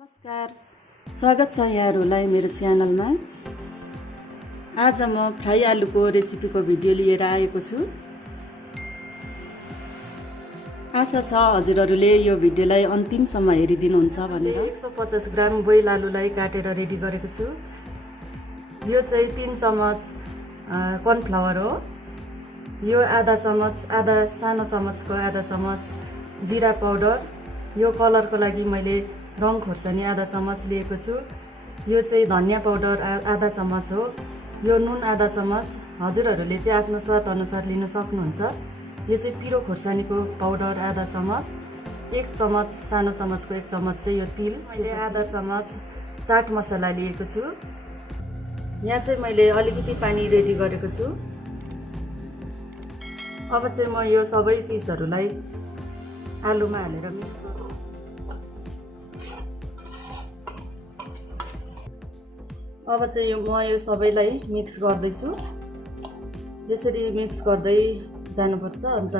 नमस्कार, स्वागत छ यहाँहरूलाई मेरो च्यानलमा। आज म फ्राई आलुको रेसिपीको भिडियो लिएर आएको छु। आशा छ हजुरहरूले यो भिडियोलाई अन्तिमसम्म हेरिदिनुहुन्छ भनेर। 150 ग्राम बोइल आलुलाई काटेर रेडी गरेको छु। यो चाहिँ 3 चम्मच कर्नफ्लावर हो। यो आधा सानो चम्मचको आधा चम्मच जिरा पाउडर। यो कलरको लागि मैले रङ खोर्सानी आधा चम्मच लिएको छु। यो चाहिँ धनिया पाउडर आधा चम्मच हो। यो नुन आधा चम्मच। हजुरहरूले चाहिँ आफ्नो स्वाद अनुसार लिन सक्नुहुन्छ। यो चाहिँ पिरो खोर्सानीको पाउडर आधा चम्मच। 1 चम्मच सानो चम्मचको 1 चम्मच चाहिँ यो तिल। मैले आधा चम्मच चाट मसला लिएको छु। यहाँ चाहिँ मैले अलिकति पानी रेडी गरेको छु। अब चाहिँ म यो सबै चिजहरूलाई आलुमा हालेर मिक्स गर्छु। अब चाहिँ म यो सबैलाई मिक्स गर्दैछु। यसरी मिक्स गर्दै जानुपर्छ। अन्त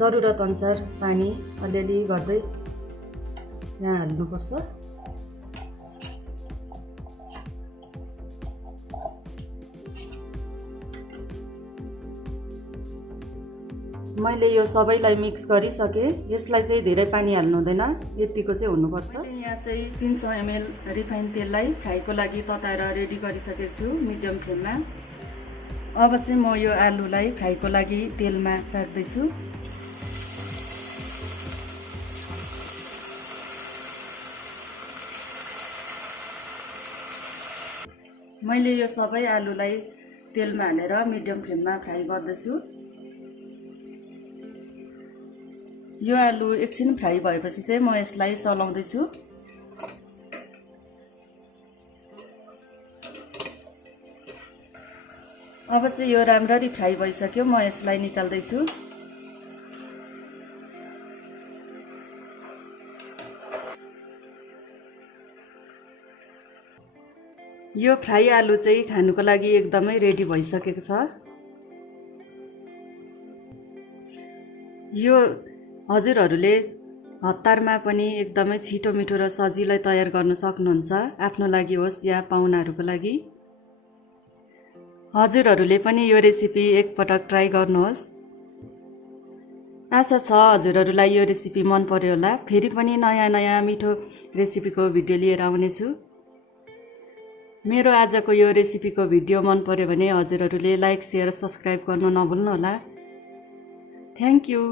जरुरत अनुसार पानी अलिअलि गर्दै यहाँ हाल्नुपर्छ। मैले यो सबैलाई मिक्स गरिसकेँ। यसलाई चाहिँ धेरै पानी हाल्नु हुँदैन, यतिको चाहिँ हुनुपर्छ। यहाँ चाहिँ 300 ml रिफाइन तेललाई फ्राईको लागि तताएर रेडी गरिसकेको छु मिडियम फ्लेममा। अब चाहिँ म यो आलुलाई फ्राईको लागि तेलमा राख्दैछु। मैले यो सबै आलुलाई तेलमा हालेर मिडियम फ्लेममा फ्राई गर्दैछु। यो आलु एकछिन फ्राई भएपछि चाहिँ म यसलाई चलाउँदैछु। अब चाहिँ यो राम्ररी फ्राई भइसक्यो, म यसलाई निकाल्दैछु। यो फ्राई आलु चाहिँ खानुको लागि एकदमै रेडी भइसकेको छ। यो हजुरहरूले हतारमा पनि एकदमै छिटो मिठो र सजिलै तयार गर्न सक्नुहुन्छ, आफ्नो लागि होस् या पाहुनाहरूको लागि। हजुरहरूले पनि यो रेसिपी एकपटक ट्राई गर्नुहोस्। आशा छ हजुरहरूलाई यो रेसिपी मन पर्यो होला। फेरि पनि नयाँ मिठो रेसिपीको भिडियो लिएर आउनेछु। मेरो आजको यो रेसिपीको भिडियो मन पर्यो भने हजुरहरूले लाइक, सेयर, सब्सक्राइब गर्न नभुल्नुहोला। Thank you.